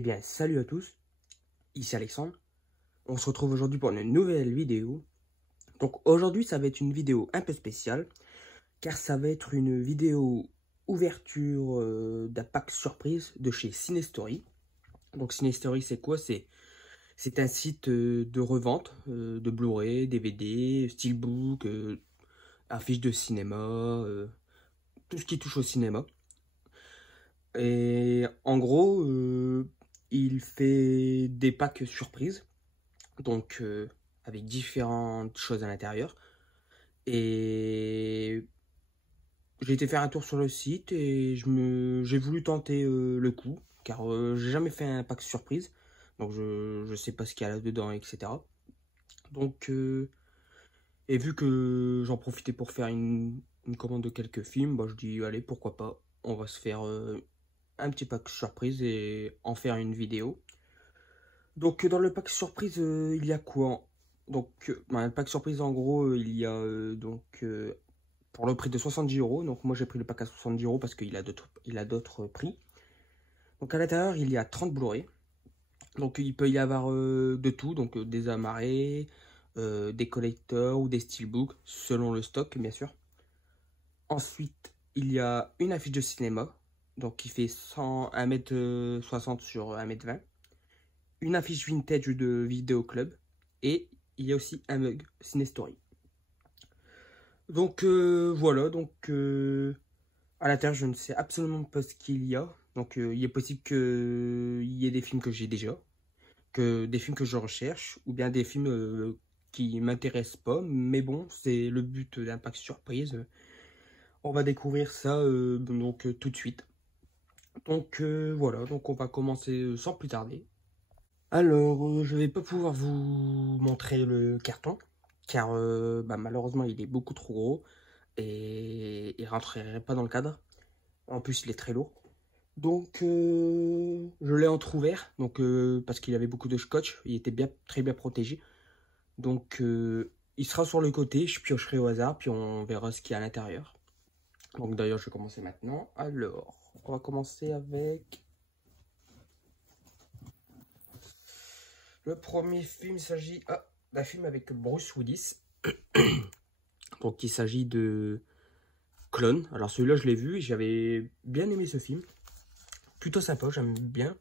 Eh bien, salut à tous, ici Alexandre. On se retrouve aujourd'hui pour une nouvelle vidéo. Donc aujourd'hui, ça va être une vidéo un peu spéciale, car ça va être une vidéo ouverture d'un pack surprise de chez Cinestory. Donc Cinestory, c'est quoi? C'est un site de revente de Blu-ray, DVD, Steelbook, affiches de cinéma, tout ce qui touche au cinéma. Et en gros, il fait des packs surprises, donc avec différentes choses à l'intérieur. Et j'ai été faire un tour sur le site et j'ai voulu tenter le coup, car j'ai jamais fait un pack surprise, donc je sais pas ce qu'il y a là-dedans, etc. Donc, et vu que j'en profitais pour faire une commande de quelques films, bah, je dis allez, pourquoi pas, on va se faire un petit pack surprise et en faire une vidéo. Donc dans le pack surprise, il y a quoi? Donc le pack surprise, en gros, il y a pour le prix de 70 €. Donc moi j'ai pris le pack à 70 € parce qu'il a d'autres prix. Donc à l'intérieur il y a 30 Blu-ray. Donc il peut y avoir de tout, donc des amarrés, des collectors ou des steelbooks selon le stock, bien sûr. Ensuite il y a une affiche de cinéma, donc qui fait 1m60 sur 1m20. Une affiche vintage de Vidéo Club, et il y a aussi un mug Cinestory. Donc voilà, donc à l'intérieur je ne sais absolument pas ce qu'il y a. Donc il est possible qu'il y ait des films que j'ai déjà, que des films que je recherche, ou bien des films qui m'intéressent pas. Mais bon, c'est le but d'un pack surprise. On va découvrir ça tout de suite. Donc voilà, donc on va commencer sans plus tarder. Alors, je vais pas pouvoir vous montrer le carton, car malheureusement il est beaucoup trop gros et il rentrerait pas dans le cadre. En plus, il est très lourd. Donc, je l'ai entrouvert, donc parce qu'il avait beaucoup de scotch, il était très bien protégé. Donc, il sera sur le côté, je piocherai au hasard, puis on verra ce qu'il y a à l'intérieur. Donc d'ailleurs, je vais commencer maintenant. Alors, on va commencer avec le premier film. Il s'agit d'un film avec Bruce Willis. Donc il s'agit de Clone. Alors celui-là je l'ai vu et j'avais bien aimé ce film. Plutôt sympa, j'aime bien.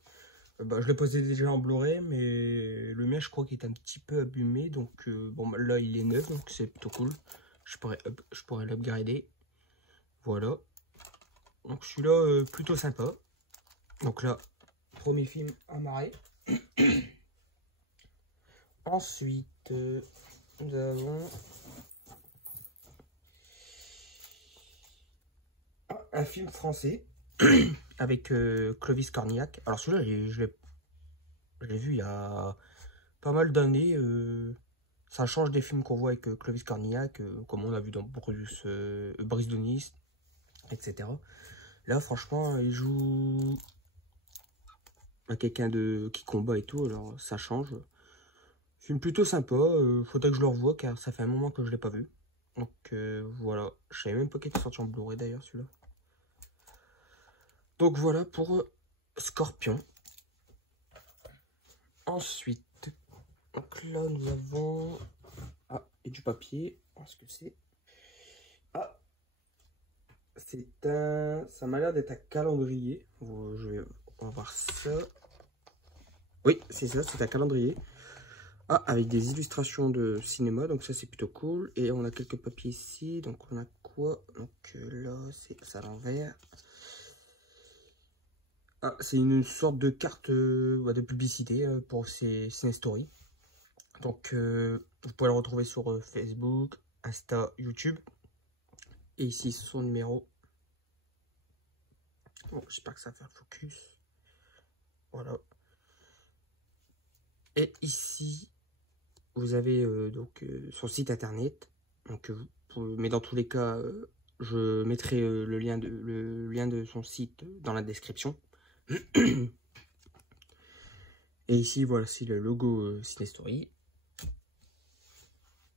Je l'ai posé déjà en Blu-ray, mais le mien je crois qu'il est un petit peu abîmé. Donc là il est neuf, donc c'est plutôt cool. Je pourrais l'upgrader. Voilà. Donc celui-là plutôt sympa. Donc là, premier film amarré. Ensuite, nous avons un film français avec Clovis Cornillac. Alors celui-là, je l'ai vu il y a pas mal d'années. Ça change des films qu'on voit avec Clovis Cornillac, comme on a vu dans Brise de Nice, etc. Là, franchement, il joue à quelqu'un qui combat et tout, alors ça change. Film plutôt sympa, faudrait que je le revoie car ça fait un moment que je l'ai pas vu. Donc voilà, je savais même pas qu'il était sorti en Blu-ray d'ailleurs celui-là. Donc voilà pour Scorpion. Ensuite, donc là nous avons et du papier. Ce que c'est. Ça m'a l'air d'être un calendrier. On va voir ça. Oui, c'est ça, c'est un calendrier. Avec des illustrations de cinéma, donc ça c'est plutôt cool. Et on a quelques papiers ici, donc on a quoi? Donc là, c'est ça à l'envers. C'est une sorte de carte de publicité pour ces Cinestory. Donc vous pouvez le retrouver sur Facebook, Insta, YouTube. Et ici son numéro. Bon, j'espère que ça va faire focus. Voilà. Et ici, vous avez son site internet. Donc, mais dans tous les cas, je mettrai le lien de son site dans la description. Et ici, voilà, c'est le logo Cinestory.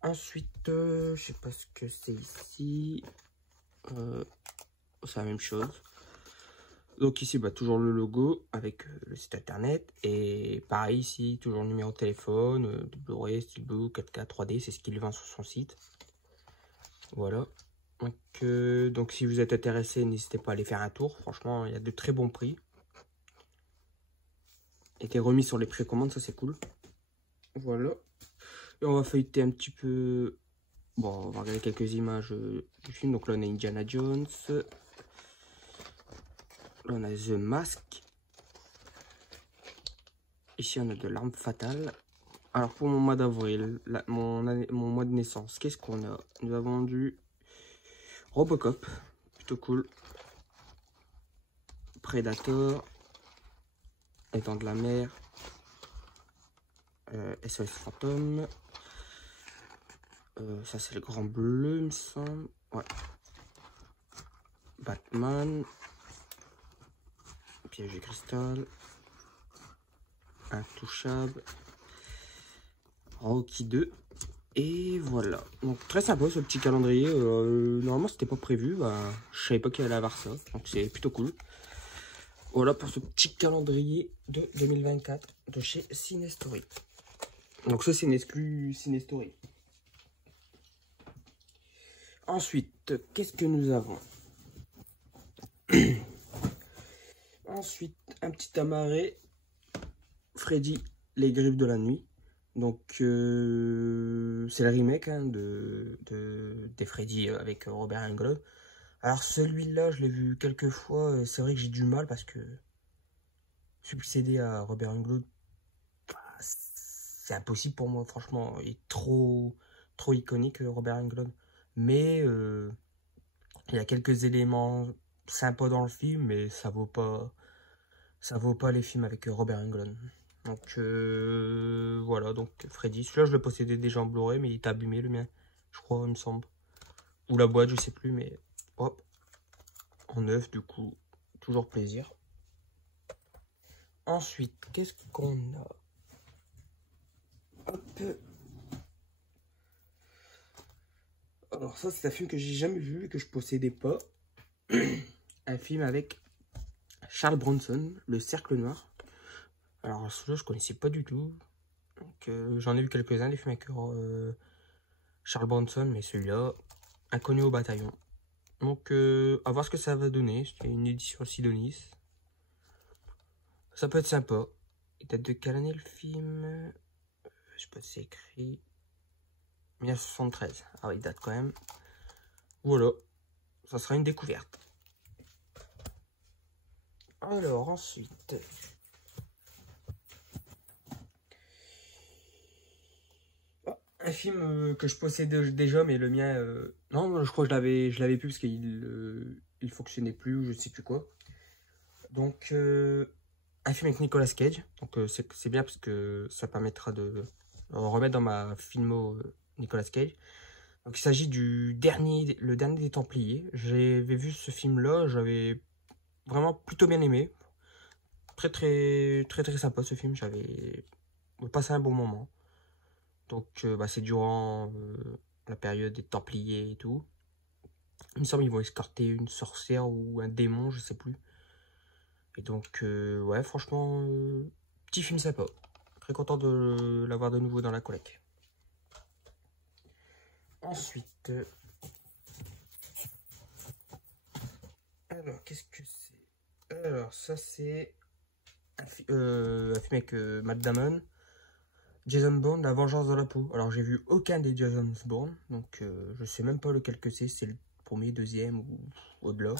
Ensuite, je sais pas ce que c'est ici. C'est la même chose. Donc ici, bah, toujours le logo avec le site internet. Et pareil ici, toujours le numéro de téléphone, de Blu-ray, Steelbook, 4K, 3D, c'est ce qu'il vend sur son site. Voilà. Donc si vous êtes intéressé, n'hésitez pas à aller faire un tour. Franchement, il y a de très bons prix. Été remis sur les précommandes, ça c'est cool. Voilà. Et on va feuilleter un petit peu. Bon, on va regarder quelques images du film. Donc là, on a Indiana Jones. Là, on a The Mask. Ici, on a de l'Arme Fatale. Alors, pour mon mois d'avril, mon mois de naissance, qu'est-ce qu'on a? Nous avons du Robocop. Plutôt cool. Predator. Les Dents de la Mer. SOS Fantôme. Ça, c'est le Grand Bleu, il me semble. Ouais. Batman. Piège de cristal. Intouchable. Rocky 2. Et voilà. Donc très sympa ce petit calendrier. Normalement c'était pas prévu. Bah, je savais pas qu'il allait avoir ça. Donc c'est plutôt cool. Voilà pour ce petit calendrier de 2024 de chez Cinestory. Donc ça c'est une exclu Cinestory. Ensuite, qu'est-ce que nous avons? Ensuite, un petit amarré. Freddy, les griffes de la nuit. Donc, c'est le remake hein, des Freddy avec Robert Englund. Alors, celui-là, je l'ai vu quelques fois. C'est vrai que j'ai du mal parce que succéder à Robert Englund, bah, c'est impossible pour moi, franchement. Il est trop iconique, Robert Englund. Mais il y a quelques éléments sympas dans le film, mais ça vaut pas les films avec Robert Englund. Donc voilà, donc Freddy. Celui-là, je le possédais déjà en Blu-ray, mais il est abîmé le mien, je crois, il me semble. Ou la boîte, je sais plus, mais hop, en neuf, du coup, toujours plaisir. Ensuite, qu'est-ce qu'on a? Hop. Alors ça, c'est un film que j'ai jamais vu et que je possédais pas. Un film avec Charles Bronson, Le Cercle Noir. Alors celui-là, je connaissais pas du tout. J'en ai vu quelques-uns des films avec Charles Bronson, mais celui-là, inconnu au bataillon. Donc, à voir ce que ça va donner. C'est une édition Sidonis. Ça peut être sympa. Il date de quelle année le film? Je sais pas si c'est écrit. 1973. Ah, il date quand même. Voilà. Ça sera une découverte. Alors, ensuite. Un film que je possédais déjà, mais le mien... Non, je crois que je l'avais plus parce qu'il fonctionnait plus ou je ne sais plus quoi. Donc, un film avec Nicolas Cage. Donc, c'est bien parce que ça permettra de remettre dans ma filmo Nicolas Cage. Donc, il s'agit le dernier des Templiers. J'avais vu ce film-là, j'avais vraiment plutôt bien aimé. Très sympa ce film, j'avais passé un bon moment. Donc bah, c'est durant la période des Templiers et tout. Il me semble qu'ils vont escorter une sorcière ou un démon, je sais plus. Et donc ouais, franchement, petit film sympa. Très content de l'avoir de nouveau dans la collecte. Ensuite, alors qu'est-ce que c'est? Alors ça c'est un film avec Matt Damon. Jason Bourne, La Vengeance dans la peau. Alors j'ai vu aucun des Jason Bourne, donc je sais même pas lequel que c'est le premier, deuxième ou au-delà.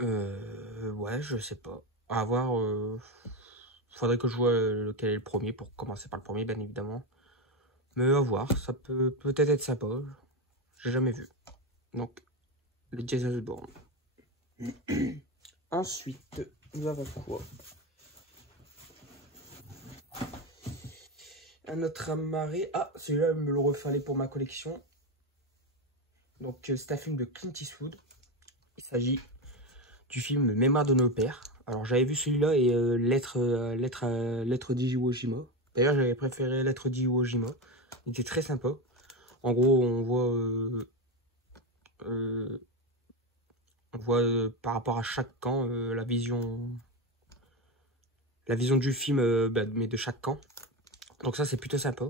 Ouais, je sais pas. À voir, faudrait que je vois lequel est le premier pour commencer par le premier, bien évidemment. Mais à voir, ça peut peut-être être sympa. J'ai jamais vu. Donc, les Jason Bourne. Ensuite, nous avons quoi? Un autre amarré. Ah, celui-là, il me le refallait pour ma collection. Donc, c'est un film de Clint Eastwood. Il s'agit du film Mémoire de nos pères. Alors, j'avais vu celui-là et Lettre d'Iwo Jima. D'ailleurs, j'avais préféré Lettre d'Iwo Jima. Il était très sympa. En gros, on voit On voit par rapport à chaque camp la vision du film, mais de chaque camp. Donc ça, c'est plutôt sympa.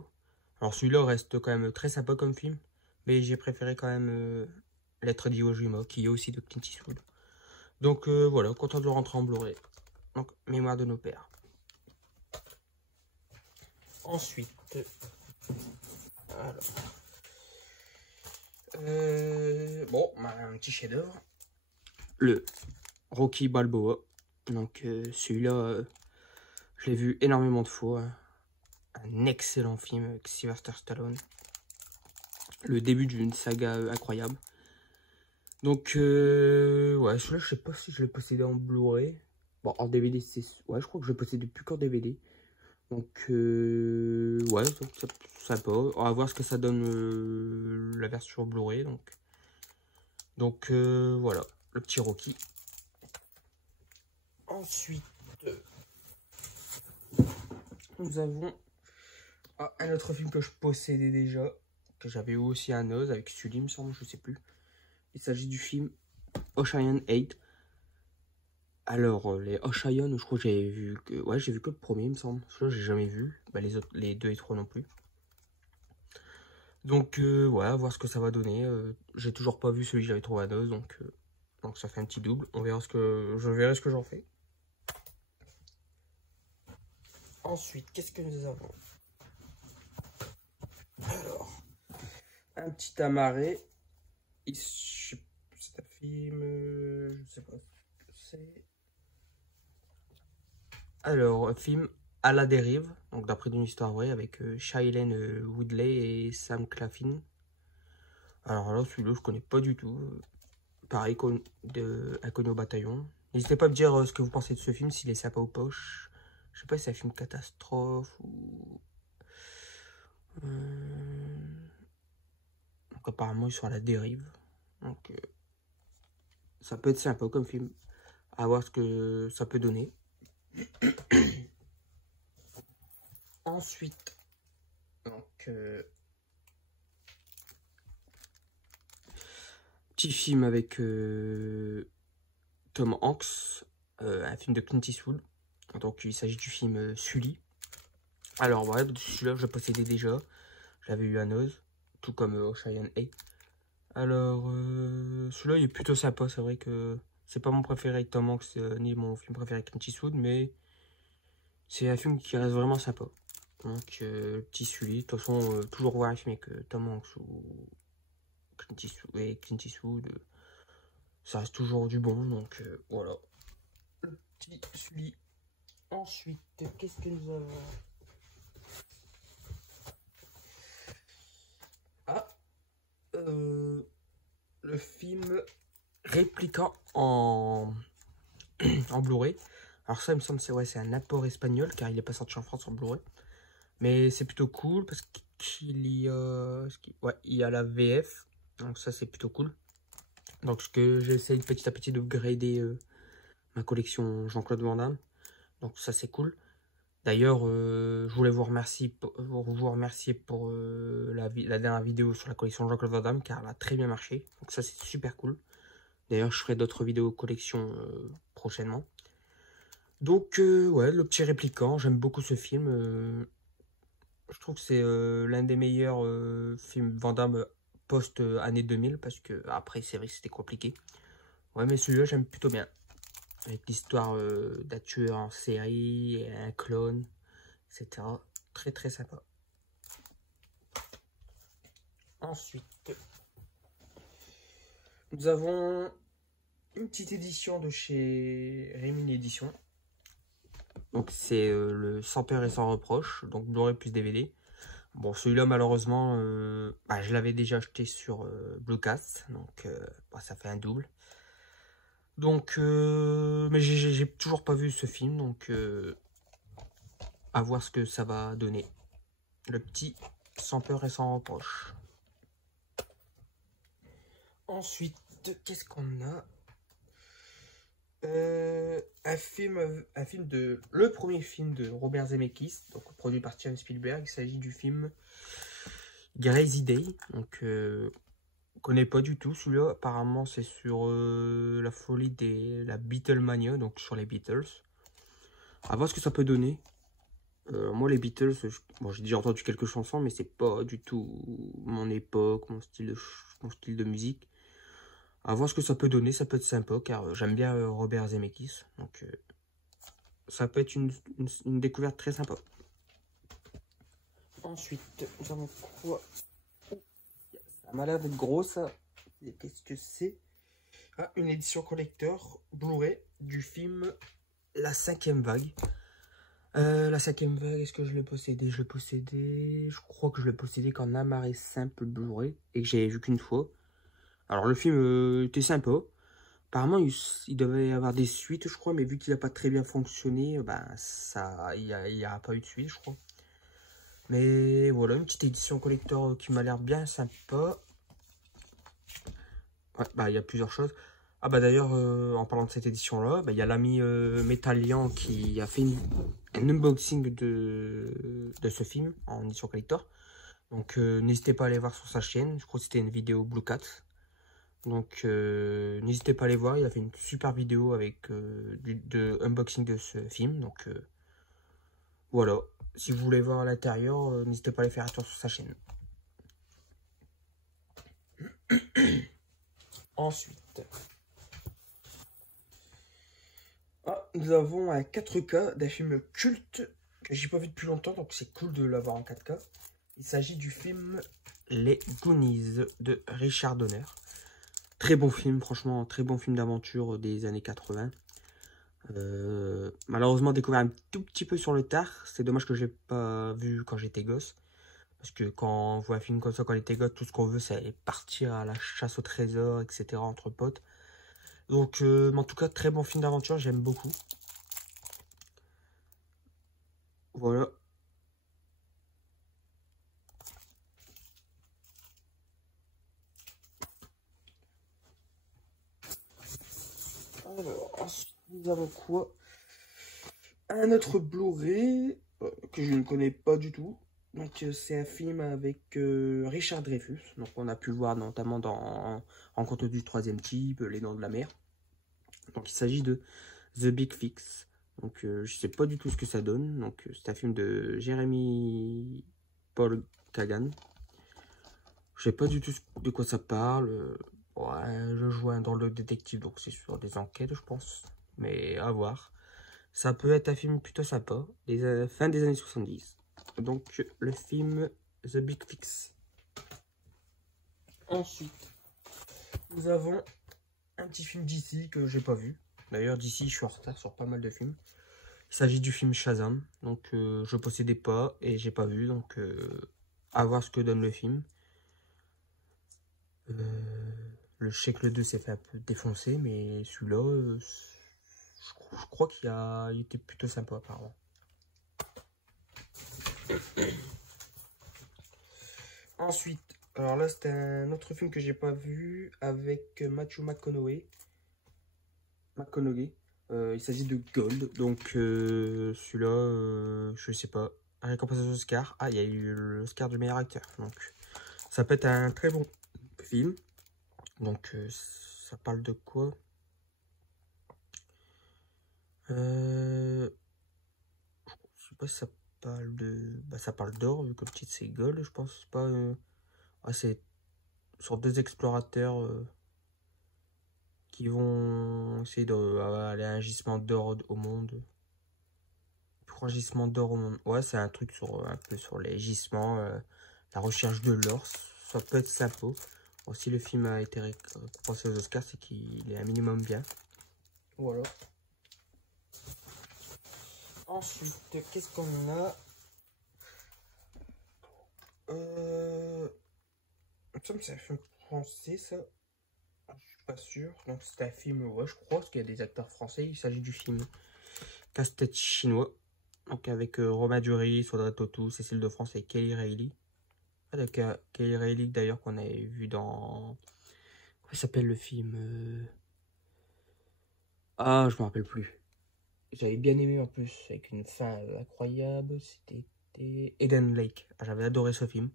Alors celui-là reste quand même très sympa comme film, mais j'ai préféré quand même Lettre d'Iwo Jima, qui est aussi de Clint Eastwood. Donc voilà, content de rentrer en Blu-ray. Donc, Mémoire de nos pères. Ensuite, alors, bon, un petit chef-d'œuvre. Le Rocky Balboa. Donc celui-là, je l'ai vu énormément de fois. Un excellent film avec Sylvester Stallone. Le début d'une saga incroyable. Donc, ouais, celui-là, je sais pas si je l'ai possédé en Blu-ray. Bon, en DVD, c'est... Ouais, je crois que je l'ai possédé plus qu'en DVD. Donc, ouais, ça peut. On va voir ce que ça donne la version Blu-ray. Donc voilà, le petit Rocky. Ensuite, nous avons un autre film que je possédais déjà, que j'avais eu aussi à Noz avec Sully, il me semble, je sais plus. Il s'agit du film Ocean 8. Alors, les Ocean, je crois que j'ai vu que... Ouais, j'ai vu que le premier, il me semble. Celui-là, j'ai jamais vu. Bah, les autres, les 2 et 3 non plus. Donc, ouais, à voir ce que ça va donner. J'ai toujours pas vu celui que j'avais trouvé à Noz, donc ça fait un petit double. On verra je verrai ce que j'en fais. Ensuite, qu'est-ce que nous avons? Alors, un petit amarré. C'est un film... je sais pas ce que c'est. Alors, un film à la dérive, donc d'après une histoire vraie, avec Shailene Woodley et Sam Claflin. Alors là, celui-là, je connais pas du tout. Pareil, Inconnu au bataillon. N'hésitez pas à me dire ce que vous pensez de ce film, s'il est sympa ou pas. Je sais pas si c'est un film catastrophe ou... Donc apparemment, ils sont à la dérive. Donc ça peut être sympa comme film. À voir ce que ça peut donner. Ensuite, donc... petit film avec Tom Hanks, un film de Clint Eastwood. Donc il s'agit du film Sully. Alors ouais, celui-là je le possédais déjà. Je l'avais eu à Noz, tout comme Ocean 8. Alors celui-là il est plutôt sympa. C'est vrai que c'est pas mon préféré avec Tom Hanks, ni mon film préféré avec Clint Eastwood, mais c'est un film qui reste vraiment sympa. Donc petit Sully. De toute façon, toujours voir un film avec Tom Hanks ou Clint Eastwood, ça reste toujours du bon, donc voilà. Le petit Sully. Ensuite, qu'est-ce que nous avons? Le film Répliquant en Blu-ray. Alors ça, il me semble, c'est un apport espagnol, car il n'est pas sorti en France en Blu-ray. Mais c'est plutôt cool, parce qu'il y a... Ouais, il y a la VF, donc ça, c'est plutôt cool. Donc, ce que j'essaye petit à petit d'upgrader ma collection Jean-Claude Van Damme. Donc, ça, c'est cool. D'ailleurs, je voulais vous remercier pour la dernière vidéo sur la collection Jean-Claude Van Damme, car elle a très bien marché. Donc, ça, c'est super cool. D'ailleurs, je ferai d'autres vidéos collection prochainement. Donc, ouais, le petit répliquant, j'aime beaucoup ce film. Je trouve que c'est l'un des meilleurs films Van Damme post-année 2000, parce que après, c'est vrai que c'était compliqué. Ouais, mais celui-là, j'aime plutôt bien. Avec l'histoire d'un tueur en série, et un clone, etc. Très, très sympa. Ensuite, nous avons une petite édition de chez Rémini Édition. Donc, c'est le Sans peur et sans reproche, donc Blu-ray plus DVD. Bon, celui-là, malheureusement, je l'avais déjà acheté sur Bluecast, donc ça fait un double. Donc, mais j'ai toujours pas vu ce film, donc à voir ce que ça va donner. Le petit Sans peur et sans reproche. Ensuite, qu'est-ce qu'on a? Le premier film de Robert Zemeckis, donc produit par Steven Spielberg. Il s'agit du film Crazy Day, donc connais pas du tout celui-là. Apparemment, c'est sur la folie la Beatlemania, donc sur les Beatles. À voir ce que ça peut donner. Moi, les Beatles, bon, j'ai déjà entendu quelques chansons, mais c'est pas du tout mon époque, mon style de musique. À voir ce que ça peut donner, ça peut être sympa, car j'aime bien Robert Zemeckis. Donc, ça peut être une découverte très sympa. Ensuite, nous avons quoi? Ça m'a l'air d'être gros, ça. Qu'est-ce que c'est? Ah, une édition collector Blu-ray du film La 5e vague. La 5e vague, est-ce que je l'ai possédé? Je crois que je l'ai possédé qu'en amarré simple Blu-ray et que j'ai vu qu'une fois. Alors le film était sympa. Apparemment il devait y avoir des suites, je crois, mais vu qu'il n'a pas très bien fonctionné, ben il y a pas eu de suite, je crois. Mais voilà, une petite édition collector qui m'a l'air bien sympa. Ouais, bah il y a plusieurs choses. Ah bah d'ailleurs, en parlant de cette édition-là, bah, il y a l'ami Métallian qui a fait un unboxing de ce film en édition collector. Donc n'hésitez pas à aller voir sur sa chaîne. Je crois que c'était une vidéo Blue Cat. Donc n'hésitez pas à aller voir. Il a fait une super vidéo avec de unboxing de ce film. Donc voilà. Si vous voulez voir à l'intérieur, n'hésitez pas à aller faire un tour sur sa chaîne. Ensuite, nous avons un 4K d'un film culte que j'ai pas vu depuis longtemps, donc c'est cool de l'avoir en 4K. Il s'agit du film Les Goonies de Richard Donner. Très bon film, franchement, très bon film d'aventure des années 80. Malheureusement découvert un tout petit peu sur le tard. C'est dommage que je l'ai pas vu quand j'étais gosse. Parce que quand on voit un film comme ça quand on était gosse, tout ce qu'on veut c'est partir à la chasse au trésor, etc. entre potes. Donc en tout cas, très bon film d'aventure, j'aime beaucoup. Voilà. Alors, ensuite, nous avons quoi? Un autre Blu-ray que je ne connais pas du tout. Donc, c'est un film avec Richard Dreyfuss. Donc, on a pu le voir notamment dans Rencontre du troisième type, Les Dents de la Mer. Donc, il s'agit de The Big Fix. Donc, je sais pas du tout ce que ça donne. Donc, c'est un film de Jeremy Paul Kagan. Je sais pas du tout de quoi ça parle. Ouais, je joue dans le détective, donc c'est sur des enquêtes, je pense. Mais à voir. Ça peut être un film plutôt sympa, fin des années 70. Donc, le film The Big Fix. Ensuite, nous avons un petit film d'ici que j'ai pas vu. D'ailleurs, d'ici, je suis en retard sur pas mal de films. Il s'agit du film Shazam. Donc, je possédais pas et j'ai pas vu. Donc, à voir ce que donne le film. Je sais que le 2 s'est fait un peu défoncer, mais celui-là, je crois il était plutôt sympa apparemment. Ensuite, alors là c'est un autre film que j'ai pas vu avec Matthew McConaughey. Il s'agit de Gold, donc celui-là, je sais pas, récompense aux Oscars. Ah, il y a eu l'Oscar du meilleur acteur, donc ça peut être un très bon film. Donc ça parle de quoi? Je sais pas si ça parle de... Bah, ça parle d'or, vu que le titre c'est Gold, je pense. Pas, ah, c'est sur deux explorateurs qui vont essayer d'aller à un gisement d'or au monde. Pour un gisement d'or au monde. Ouais, c'est un truc sur un peu sur les gisements, la recherche de l'or. Ça peut être sympa. Bon, si le film a été récompensé aux Oscars, c'est qu'il est un minimum bien. Voilà. Ensuite, qu'est-ce qu'on a? Ça me c'est un film français, ça. Je suis pas sûr. Donc c'est un film, ouais, je crois, parce qu'il y a des acteurs français. Il s'agit du film Casse-tête chinois. Donc avec Romain Duris, Audrey Tautou, Cécile de France et Kelly Reilly. Avec Kelly Reilly d'ailleurs qu'on avait vu dans... Comment s'appelle le film Ah, je me rappelle plus. J'avais bien aimé en plus, avec une fin incroyable. C'était Eden Lake. Ah, j'avais adoré ce film.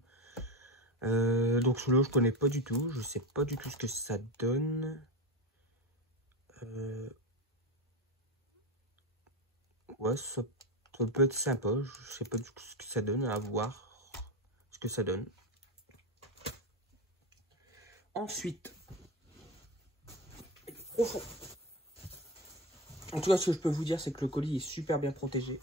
Donc celui-là, je connais pas du tout. Je sais pas du tout ce que ça donne. Ouais, ça peut être sympa. Je sais pas du tout ce que ça donne. À voir ce que ça donne. Ensuite, profond. En tout cas, ce que je peux vous dire, c'est que le colis est super bien protégé.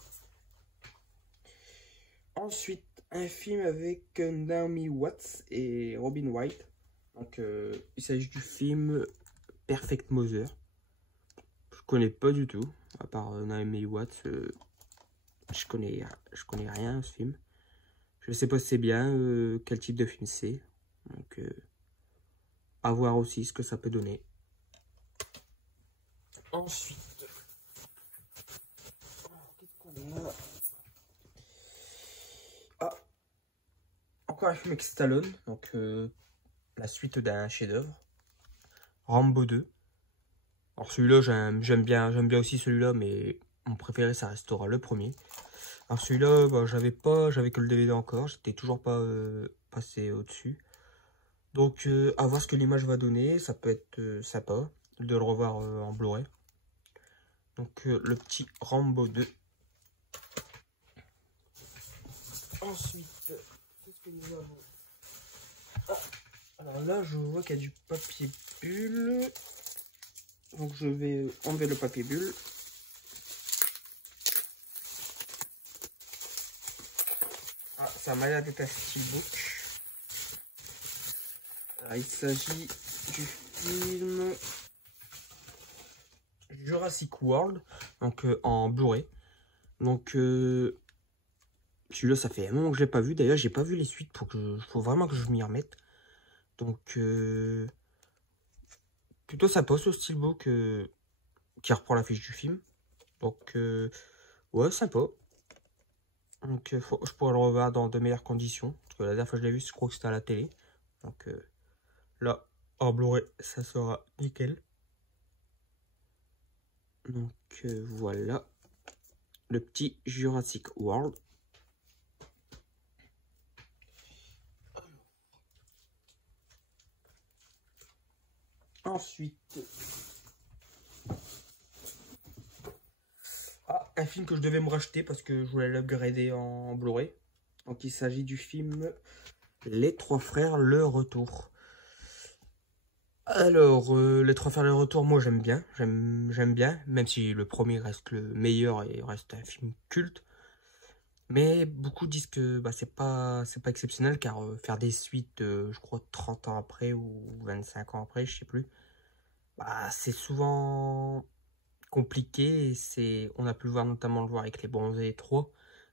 Ensuite, un film avec Naomi Watts et Robin Wright. Donc, il s'agit du film Perfect Mother. Je connais pas du tout, à part Naomi Watts. Je connais rien à ce film. Je sais pas si c'est bien, quel type de film c'est. Donc, à voir aussi ce que ça peut donner. Ensuite, qu'est-ce qu'on a? Ah, encore un film avec Stallone, donc la suite d'un chef-d'œuvre, Rambo 2. Alors celui-là, j'aime bien aussi celui-là, mais mon préféré, ça restera le premier. Alors celui-là, bah, j'avais que le DVD encore, j'étais toujours pas passé au-dessus. Donc à voir ce que l'image va donner, ça peut être sympa de le revoir en Blu-ray. Donc le petit Rambo 2. Ensuite, qu'est-ce que nous avons? Ah, alors là, je vois qu'il y a du papier bulle. Donc je vais enlever le papier bulle. Ah, ça m'a l'air d'être un steelbook. Alors, il s'agit du film Jurassic World, donc en Blu-ray. Donc celui-là, ça fait un moment que je l'ai pas vu. D'ailleurs, j'ai pas vu les suites faut vraiment que je m'y remette. Donc plutôt sympa ce steelbook qui reprend la fiche du film. Donc ouais, sympa. Donc je pourrais le revoir dans de meilleures conditions. Parce que la dernière fois que je l'ai vu, je crois que c'était à la télé. Donc là, en Blu-ray, ça sera nickel. Donc voilà le petit Jurassic World. Ensuite, un film que je devais me racheter parce que je voulais l'upgrader en Blu-ray. Donc il s'agit du film Les Trois Frères Le Retour. Alors, Les Trois Frères Le Retour, moi j'aime bien, même si le premier reste le meilleur et reste un film culte. Mais beaucoup disent que bah, c'est pas exceptionnel car faire des suites, je crois 30 ans après ou 25 ans après, je sais plus, bah, c'est souvent compliqué et on a pu notamment le voir avec Les Bronzés 3.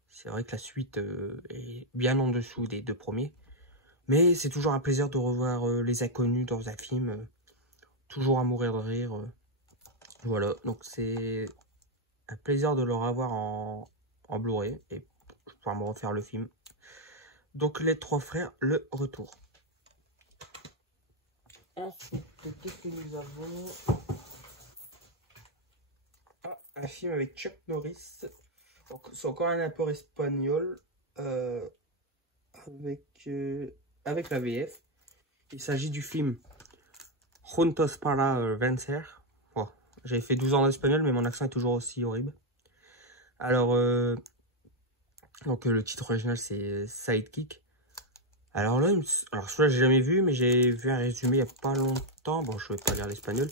C'est vrai que la suite est bien en dessous des deux premiers. Mais c'est toujours un plaisir de revoir les inconnus dans un film. Toujours à mourir de rire. Voilà, donc c'est un plaisir de le revoir en Blu-ray. Et je pourrais me refaire le film. Donc Les Trois Frères, Le Retour. Ensuite, qu'est-ce que nous avons? Ah, un film avec Chuck Norris. C'est encore un apport espagnol. Avec la VF. Il s'agit du film Juntos para Vencer. Oh, j'avais fait 12 ans d'espagnol, mais mon accent est toujours aussi horrible. Alors, donc le titre original c'est Sidekick. Alors là, celui-là j'ai jamais vu, mais j'ai vu un résumé il n'y a pas longtemps. Bon, je vais pas lire l'espagnol.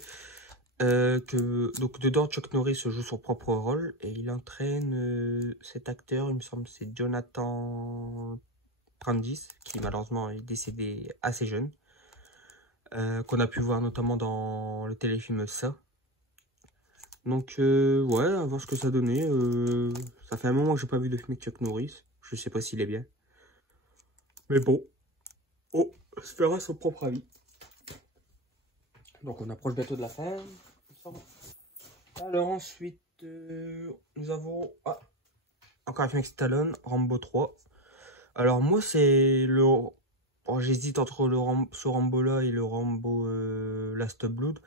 Donc dedans, Chuck Norris joue son propre rôle et il entraîne cet acteur, il me semble, c'est Jonathan Brandis, qui malheureusement est décédé assez jeune. Qu'on a pu voir notamment dans le téléfilm Ça. Donc ouais, à voir ce que ça donnait. Ça fait un moment que j'ai pas vu de film avec Chuck Norris. Je sais pas s'il est bien. Mais bon, on se fera son propre avis. Donc on approche bientôt de la fin. Alors ensuite, nous avons encore un film avec Stallone, Rambo 3. Alors moi c'est le... Oh, j'hésite entre ce Rambo là et le Rambo Last Blood.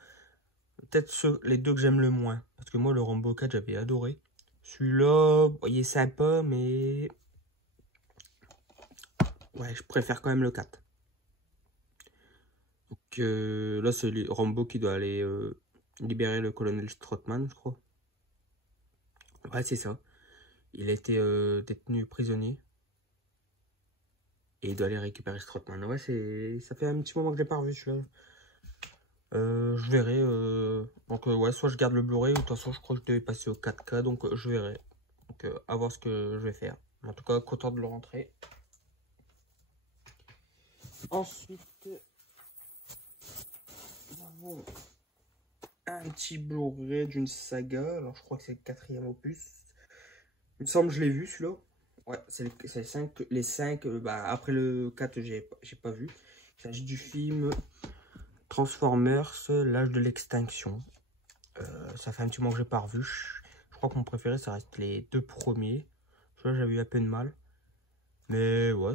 Peut-être les deux que j'aime le moins. Parce que moi le Rambo 4 j'avais adoré. Celui-là, il est sympa mais... Ouais, je préfère quand même le 4. là, c'est Rambo qui doit aller libérer le colonel Stroutman, je crois. Ouais, c'est ça. Il a été détenu prisonnier. Et il doit aller récupérer Stroutman. Ouais, ça fait un petit moment que je l'ai pas revu celui-là. Je verrai. Donc, ouais, soit je garde le Blu-ray, ou de toute façon, je crois que je devais passer au 4K, donc je verrai. Donc, à voir ce que je vais faire. En tout cas, content de le rentrer. Ensuite, nous avons un petit Blu-ray d'une saga. Alors, je crois que c'est le 4e opus. Il me semble que je l'ai vu celui-là. Ouais, c'est les 5. Bah, après le 4, j'ai pas vu. Il s'agit du film Transformers, l'âge de l'extinction. Ça fait un petit moment que j'ai pas revu. Je crois que mon préféré, ça reste les 2 premiers. Celui-là, j'avais eu un peu de mal. Mais ouais,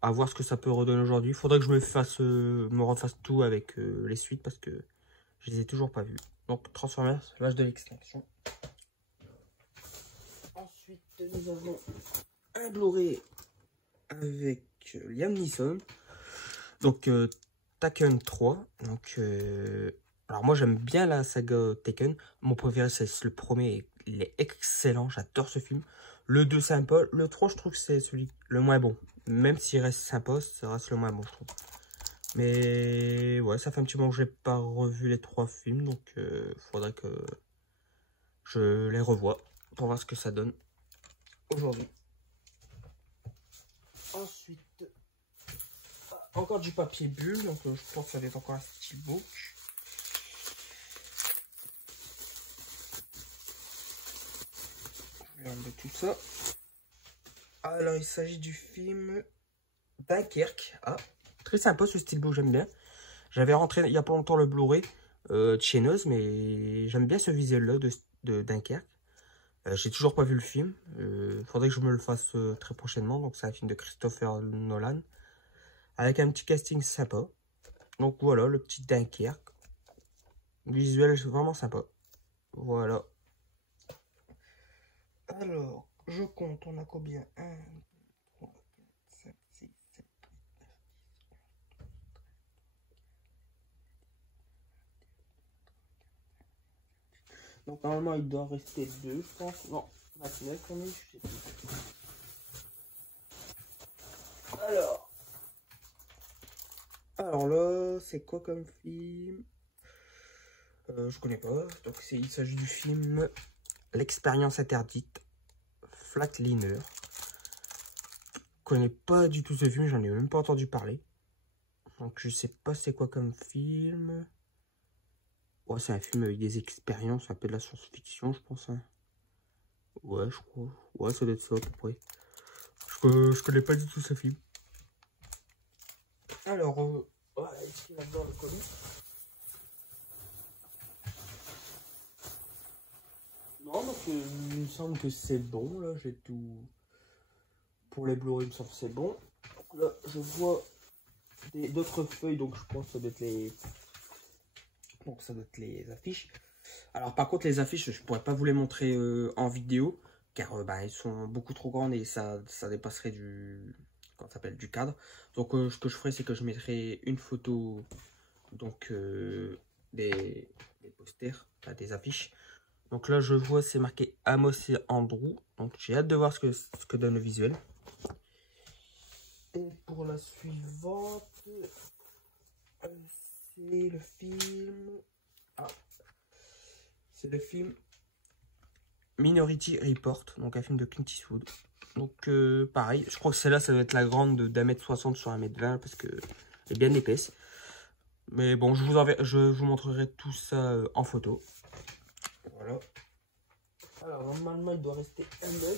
à voir ce que ça peut redonner aujourd'hui. Il faudrait que je me refasse tout avec les suites parce que je les ai toujours pas vus. Donc, Transformers, l'âge de l'extinction. Ensuite, nous avons un Blu-ray avec Liam Neeson. Donc, Taken 3. Donc, alors moi, j'aime bien la saga Taken. Mon préféré, c'est le premier. Il est excellent. J'adore ce film. Le 2, sympa. Le 3, je trouve que c'est celui le moins bon. Même s'il reste sympa, ça reste le moins bon, je trouve. Mais ouais, ça fait un petit moment que j'ai pas revu les 3 films. Donc, faudrait que je les revoie pour voir ce que ça donne aujourd'hui. Ensuite, encore du papier bulle. Donc, je pense que ça va être encore un steelbook. Je vais enlever tout ça. Alors, il s'agit du film Dunkerque. Ah, très sympa ce steelbook, j'aime bien. J'avais rentré il y a pas longtemps le Blu-ray de chez Noz, mais j'aime bien ce visuel-là de Dunkerque. J'ai toujours pas vu le film. Faudrait que je me le fasse très prochainement. Donc, c'est un film de Christopher Nolan. Avec un petit casting sympa. Donc, voilà, le petit Dunkerque. Visuel vraiment sympa. Voilà. Alors, je compte, on a combien? 1, 3, 4, 5, 6, 7, 8, 9, 10. Donc, normalement, il doit rester 2, je pense. Non, 29, on est, je sais plus. Alors là, c'est quoi comme film? Je connais pas. Donc, il s'agit du film L'expérience interdite, Flatliner. Je connais pas du tout ce film, j'en ai même pas entendu parler. Donc je sais pas c'est quoi comme film. Ouais, c'est un film avec des expériences, un peu de la science-fiction, je pense. Hein. Ouais, je crois. Ouais, ça doit être ça à peu près. Je connais pas du tout ce film. Alors, ouais, ici là-dedans le comic. Non, donc il me semble que c'est bon, là, j'ai tout... Pour les Blu-ray, il me semble que c'est bon. Donc là, je vois d'autres feuilles, donc je pense que ça doit être les... Donc ça doit être les affiches. Alors par contre, les affiches, je pourrais pas vous les montrer en vidéo, car bah, elles sont beaucoup trop grandes et ça dépasserait comment ça s'appelle, du cadre. Donc ce que je ferai, c'est que je mettrai une photo donc des posters, enfin, des affiches. Donc là, je vois, c'est marqué Amos et Andrew. Donc j'ai hâte de voir ce que donne le visuel. Et pour la suivante, c'est le film... Ah, c'est le film Minority Report, donc un film de Clint Eastwood. Donc pareil, je crois que celle-là, ça doit être la grande d'1m60 sur 1m20 parce qu'elle est bien épaisse. Mais bon, je vous montrerai tout ça en photo. Voilà. Alors normalement, il doit rester un mug.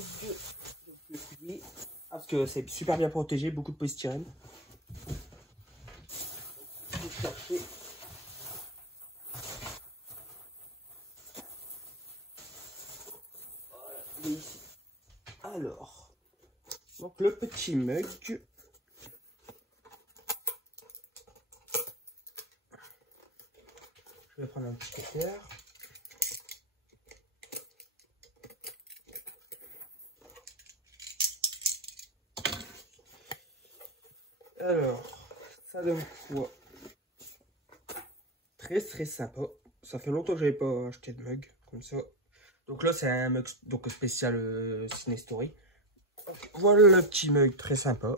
Parce que c'est super bien protégé, beaucoup de polystyrène. Je vais chercher. Voilà, ici. Alors, donc le petit mug. Je vais prendre un petit cutter. Alors, ça donne quoi? très sympa. Ça fait longtemps que j'avais pas acheté de mug comme ça. Donc là, c'est un mug donc spécial Ciné Story. Donc, voilà le petit mug très sympa.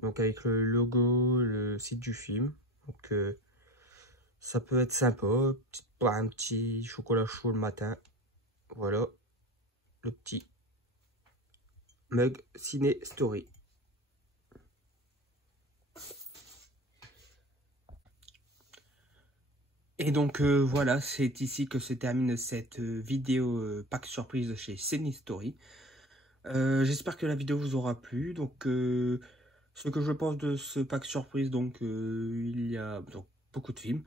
Donc avec le logo, le site du film. Donc ça peut être sympa. Un petit chocolat chaud le matin. Voilà le petit mug Ciné Story. Et donc voilà, c'est ici que se termine cette vidéo pack surprise de chez Ciné Story. J'espère que la vidéo vous aura plu. Donc ce que je pense de ce pack surprise, donc il y a donc, beaucoup de films.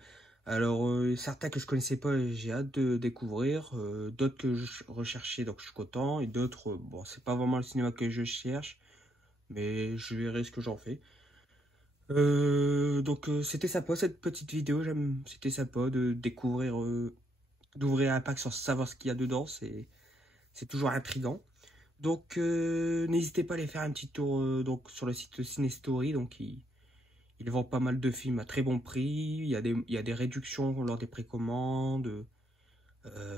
Alors certains que je connaissais pas, j'ai hâte de découvrir. D'autres que je recherchais, donc je suis content. Et d'autres, bon, c'est pas vraiment le cinéma que je cherche, mais je verrai ce que j'en fais. Donc c'était sympa cette petite vidéo, c'était sympa de découvrir, d'ouvrir un pack sans savoir ce qu'il y a dedans, c'est toujours intriguant. Donc n'hésitez pas à aller faire un petit tour donc, sur le site Cinestory, donc il vend pas mal de films à très bon prix, il y a des réductions lors des précommandes,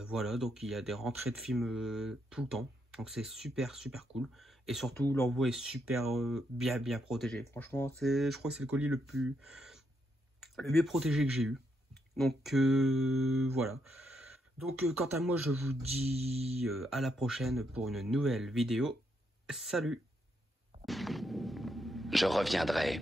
voilà, donc il y a des rentrées de films tout le temps, donc c'est super cool. Et surtout, l'envoi est super bien protégé. Franchement, je crois que c'est le colis le mieux protégé que j'ai eu. Donc voilà. Donc quant à moi, je vous dis à la prochaine pour une nouvelle vidéo. Salut! Je reviendrai.